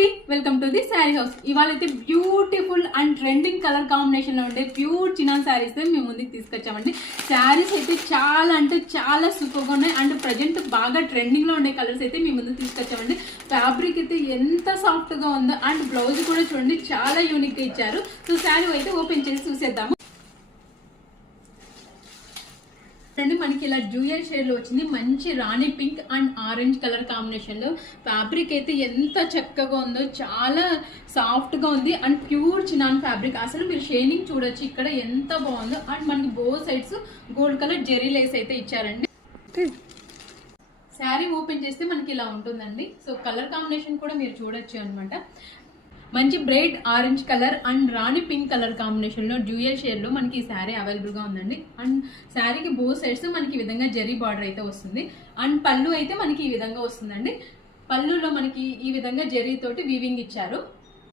అండి, welcome to the sari house. ఇవాళ అయితే beautiful and trending colour combination లో ఉండే ప్యూర్ చినాన్ శారీస్ మేము ముందుకు తీసుకొచ్చామండి. శారీస్ అయితే చాలా అంటే చాలా సూపర్ గా ఉన్నాయి అండ్ ప్రజెంట్ బాగా ట్రెండింగ్ లో ఉండే కలర్స్ అయితే మేము ముందుకు తీసుకొచ్చామండి. ఫ్యాబ్రిక్ అయితే ఎంత సాఫ్ట్ గా ఉందో అండ్ బ్లౌజ్ కూడా చూడండి చాలా యూనిక్ గా ఇచ్చారు. సో శారీ అయితే ఓపెన్ చేసి చూసేద్దాము. మనకి ఇలా డ్యూయల్ షేడ్ లో వచ్చింది. మంచి rani pink and orange colour combination లో ఫ్యాబ్రిక్ అయితే ఎంత చక్కగా ఉందో, చాలా సాఫ్ట్ గా ఉంది అండ్ ప్యూర్ చినాన్ ఫ్యాబ్రిక్. అసలు మీరు షైనింగ్ చూడొచ్చు ఇక్కడ ఎంత బాగుందో. అండ్ మనకి both sides gold colour zari lace అయితే ఇచ్చారండి. శారీ ఓపెన్ చేస్తే మనకి ఇలా ఉంటుందండి. సో కలర్ కాంబినేషన్ కూడా మీరు చూడొచ్చు అనమాట. మంచి bright orange colour and Rani pink colour combination లో డ్యూయల్ షేడ్ లో మనకి ఈ శారీ అవైలబుల్ గా ఉందండి. అండ్ శారీకి బోత్ సైడ్స్ మనకి ఈ విధంగా జరీ బార్డర్ అయితే వస్తుంది. అండ్ పళ్ళు అయితే మనకి ఈ విధంగా వస్తుందండి. పళ్ళులో మనకి ఈ విధంగా జరీ తోటి వీవింగ్ ఇచ్చారు.